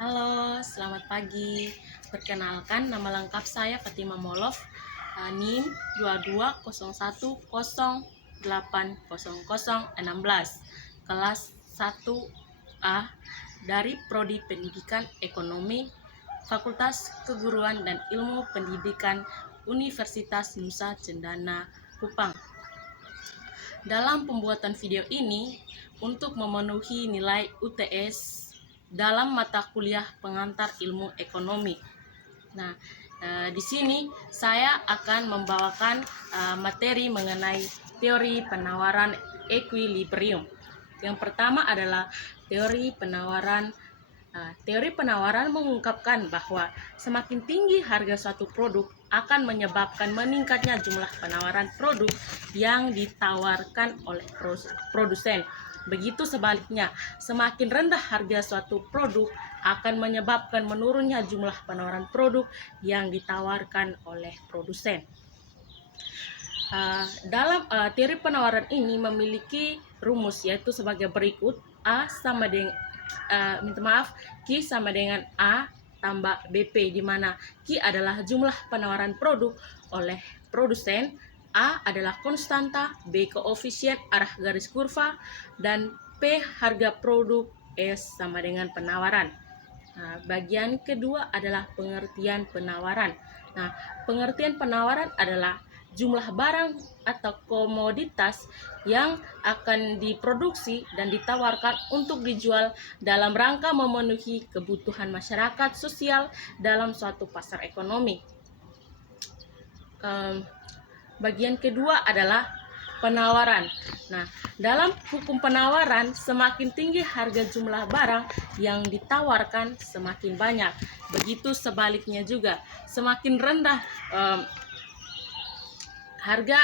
Halo, selamat pagi. Perkenalkan, nama lengkap saya Fatima Molof, NIM 2201080016, kelas 1A dari Prodi Pendidikan Ekonomi, Fakultas Keguruan dan Ilmu Pendidikan Universitas Nusa Cendana, Kupang. Dalam pembuatan video ini, untuk memenuhi nilai UTS dalam mata kuliah pengantar ilmu ekonomi. Nah, di sini saya akan membawakan materi mengenai teori penawaran equilibrium. Yang pertama adalah teori penawaran. Teori penawaran mengungkapkan bahwa semakin tinggi harga suatu produk akan menyebabkan meningkatnya jumlah penawaran produk yang ditawarkan oleh produsen. Begitu sebaliknya, semakin rendah harga suatu produk akan menyebabkan menurunnya jumlah penawaran produk yang ditawarkan oleh produsen. Dalam teori penawaran ini memiliki rumus, yaitu sebagai berikut: A sama dengan Q sama dengan A tambah BP, di mana Q adalah jumlah penawaran produk oleh produsen, A adalah konstanta, B koefisien arah garis kurva, dan P harga produk, S sama dengan penawaran. Nah, bagian kedua adalah pengertian penawaran. Nah, pengertian penawaran adalah jumlah barang atau komoditas yang akan diproduksi dan ditawarkan untuk dijual dalam rangka memenuhi kebutuhan masyarakat sosial dalam suatu pasar ekonomi. Bagian kedua adalah penawaran. Nah, dalam hukum penawaran, semakin tinggi harga jumlah barang yang ditawarkan, semakin banyak. Begitu sebaliknya juga, semakin rendah harga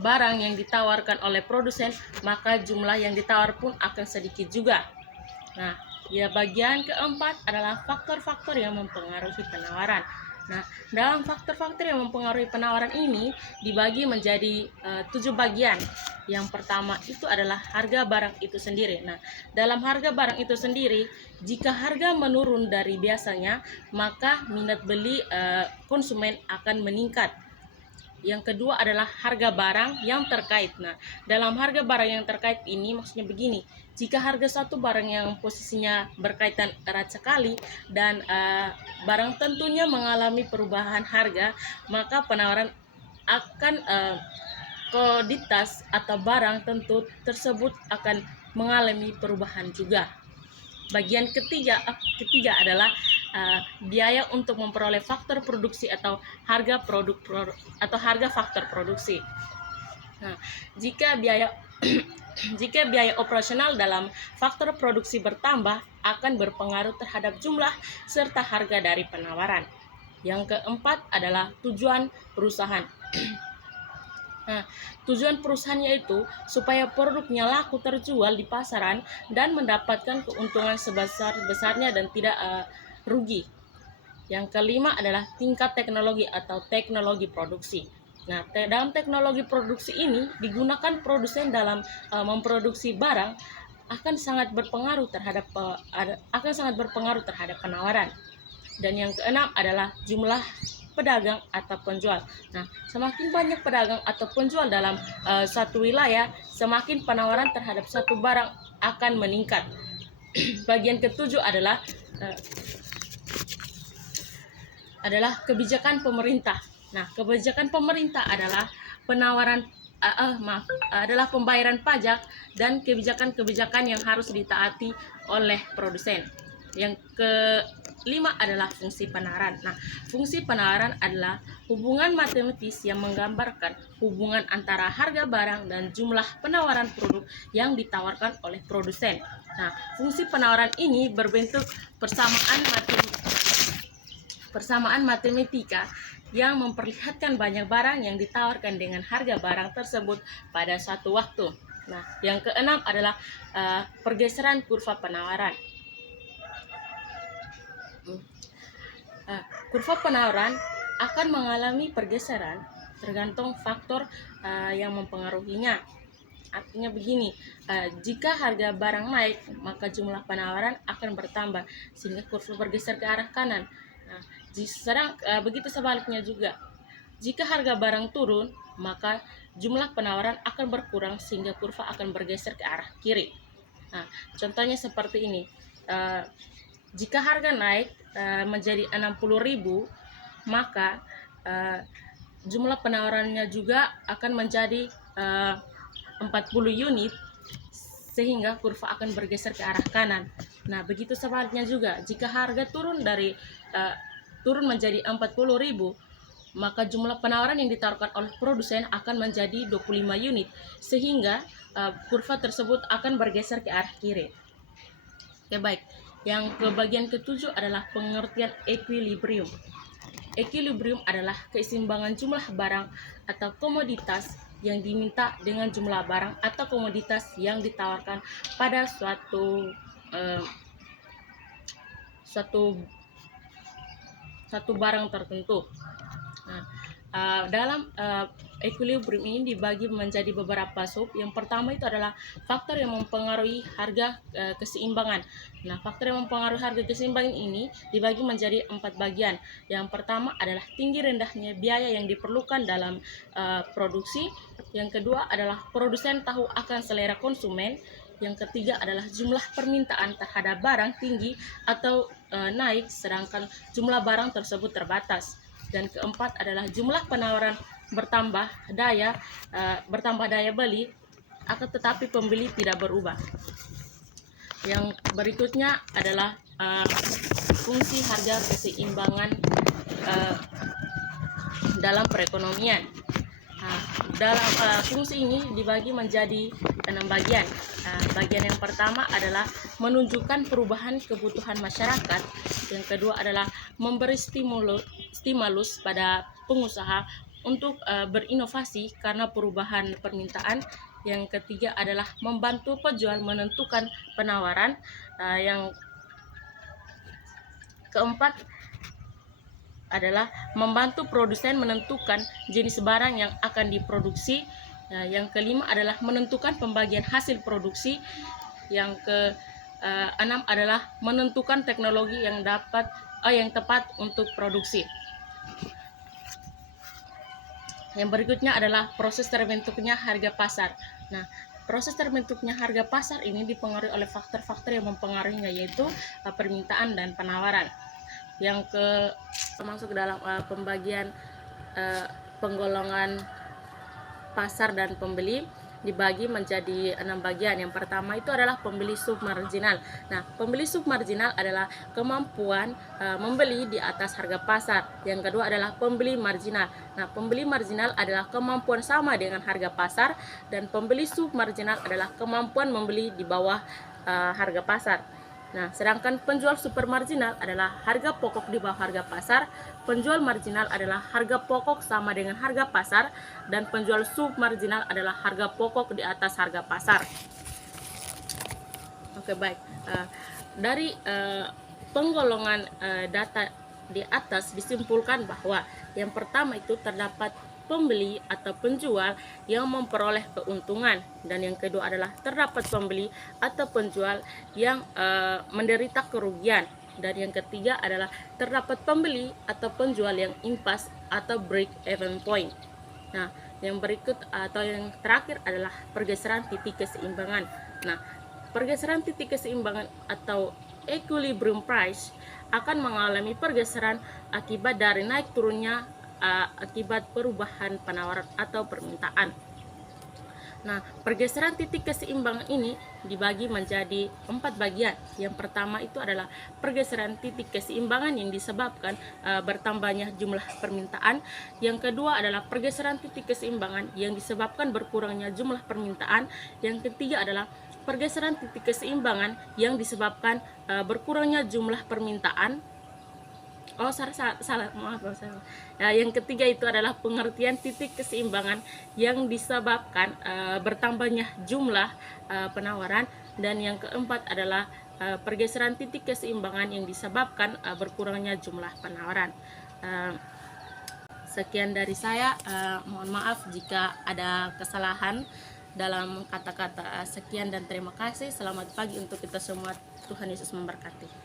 barang yang ditawarkan oleh produsen, maka jumlah yang ditawar pun akan sedikit juga. Nah, bagian keempat adalah faktor-faktor yang mempengaruhi penawaran. Nah, dalam faktor-faktor yang mempengaruhi penawaran ini dibagi menjadi 7 bagian. Yang pertama itu adalah harga barang itu sendiri. Nah, dalam harga barang itu sendiri, jika harga menurun dari biasanya, maka minat beli konsumen akan meningkat. Yang kedua adalah harga barang yang terkait. Nah, dalam harga barang yang terkait ini maksudnya begini: jika harga satu barang yang posisinya berkaitan erat sekali dan barang tentunya mengalami perubahan harga, maka penawaran akan komoditas atau barang tentu tersebut akan mengalami perubahan juga. Bagian ketiga adalah biaya untuk memperoleh faktor produksi atau harga atau harga faktor produksi. Nah, jika biaya jika biaya operasional dalam faktor produksi bertambah, akan berpengaruh terhadap jumlah serta harga dari penawaran. Yang keempat adalah tujuan perusahaan. Nah, tujuan perusahaan yaitu supaya produknya laku terjual di pasaran dan mendapatkan keuntungan sebesar-besarnya dan tidak rugi. Yang kelima adalah tingkat teknologi atau teknologi produksi. Nah, dalam teknologi produksi ini digunakan produsen dalam memproduksi barang akan sangat berpengaruh terhadap penawaran. Dan yang keenam adalah jumlah pedagang atau penjual. Nah, semakin banyak pedagang atau penjual dalam suatu wilayah, semakin penawaran terhadap suatu barang akan meningkat. Bagian ketujuh adalah kebijakan pemerintah. Nah, kebijakan pemerintah adalah adalah pembayaran pajak dan kebijakan-kebijakan yang harus ditaati oleh produsen. Yang kelima adalah fungsi penawaran. Nah, fungsi penawaran adalah hubungan matematis yang menggambarkan hubungan antara harga barang dan jumlah penawaran produk yang ditawarkan oleh produsen. Nah, fungsi penawaran ini berbentuk persamaan matematika yang memperlihatkan banyak barang yang ditawarkan dengan harga barang tersebut pada suatu waktu. Nah, yang keenam adalah pergeseran kurva penawaran. Kurva penawaran akan mengalami pergeseran tergantung faktor yang mempengaruhinya. Artinya begini, jika harga barang naik, maka jumlah penawaran akan bertambah sehingga kurva bergeser ke arah kanan. Nah, begitu sebaliknya juga. Jika harga barang turun, maka jumlah penawaran akan berkurang sehingga kurva akan bergeser ke arah kiri. Nah, contohnya seperti ini. Jika harga naik menjadi 60.000, maka jumlah penawarannya juga akan menjadi 40 unit sehingga kurva akan bergeser ke arah kanan. Nah, begitu sebaliknya juga. Jika harga turun menjadi 40.000, maka jumlah penawaran yang ditawarkan oleh produsen akan menjadi 25 unit sehingga kurva tersebut akan bergeser ke arah kiri. Oke, baik. Yang ke bagian ketujuh adalah pengertian equilibrium. Equilibrium adalah keseimbangan jumlah barang atau komoditas yang diminta dengan jumlah barang atau komoditas yang ditawarkan pada suatu barang tertentu. Nah, dalam equilibrium ini dibagi menjadi beberapa sub. Yang pertama itu adalah faktor yang mempengaruhi harga keseimbangan. Nah, faktor yang mempengaruhi harga keseimbangan ini dibagi menjadi 4 bagian. Yang pertama adalah tinggi rendahnya biaya yang diperlukan dalam produksi. Yang kedua adalah produsen tahu akan selera konsumen. Yang ketiga adalah jumlah permintaan terhadap barang tinggi atau naik sedangkan jumlah barang tersebut terbatas. Dan keempat adalah jumlah penawaran bertambah daya beli akan tetapi pembeli tidak berubah. Yang berikutnya adalah fungsi harga keseimbangan dalam perekonomian. Dalam fungsi ini dibagi menjadi 6 bagian. Bagian yang pertama adalah menunjukkan perubahan kebutuhan masyarakat. Yang kedua adalah memberi stimulus pada pengusaha untuk berinovasi karena perubahan permintaan. Yang ketiga adalah membantu penjual menentukan penawaran. Yang keempat adalah membantu produsen menentukan jenis barang yang akan diproduksi. Yang kelima adalah menentukan pembagian hasil produksi. Yang keenam adalah menentukan teknologi yang tepat untuk produksi. Yang berikutnya adalah proses terbentuknya harga pasar. Nah, proses terbentuknya harga pasar ini dipengaruhi oleh faktor-faktor yang mempengaruhinya, yaitu permintaan dan penawaran. Yang termasuk dalam pembagian penggolongan pasar dan pembeli dibagi menjadi 6 bagian. Yang pertama itu adalah pembeli submarginal. Nah, pembeli submarginal adalah kemampuan membeli di atas harga pasar. Yang kedua adalah pembeli marginal. Nah, pembeli marginal adalah kemampuan sama dengan harga pasar, dan pembeli submarginal adalah kemampuan membeli di bawah harga pasar. Nah, sedangkan penjual supermarginal adalah harga pokok di bawah harga pasar, penjual marginal adalah harga pokok sama dengan harga pasar, dan penjual submarginal adalah harga pokok di atas harga pasar. Oke, baik. Dari penggolongan data di atas disimpulkan bahwa yang pertama itu terdapat pembeli atau penjual yang memperoleh keuntungan, dan yang kedua adalah terdapat pembeli atau penjual yang menderita kerugian, dan yang ketiga adalah terdapat pembeli atau penjual yang impas atau break even point. Nah, yang berikut atau yang terakhir adalah pergeseran titik keseimbangan. Nah, pergeseran titik keseimbangan atau equilibrium price akan mengalami pergeseran akibat dari naik turunnya akibat perubahan penawaran atau permintaan. Nah, pergeseran titik keseimbangan ini dibagi menjadi 4 bagian. Yang pertama itu adalah pergeseran titik keseimbangan yang disebabkan bertambahnya jumlah permintaan. Yang kedua adalah pergeseran titik keseimbangan yang disebabkan berkurangnya jumlah permintaan. Yang ketiga adalah pergeseran titik keseimbangan yang disebabkan berkurangnya jumlah permintaan. Maaf. Yang ketiga itu adalah pengertian titik keseimbangan yang disebabkan bertambahnya jumlah penawaran, dan yang keempat adalah pergeseran titik keseimbangan yang disebabkan berkurangnya jumlah penawaran. Sekian dari saya, mohon maaf jika ada kesalahan. dalam kata-kata sekian dan terima kasih. Selamat pagi untuk kita semua. Tuhan Yesus memberkati.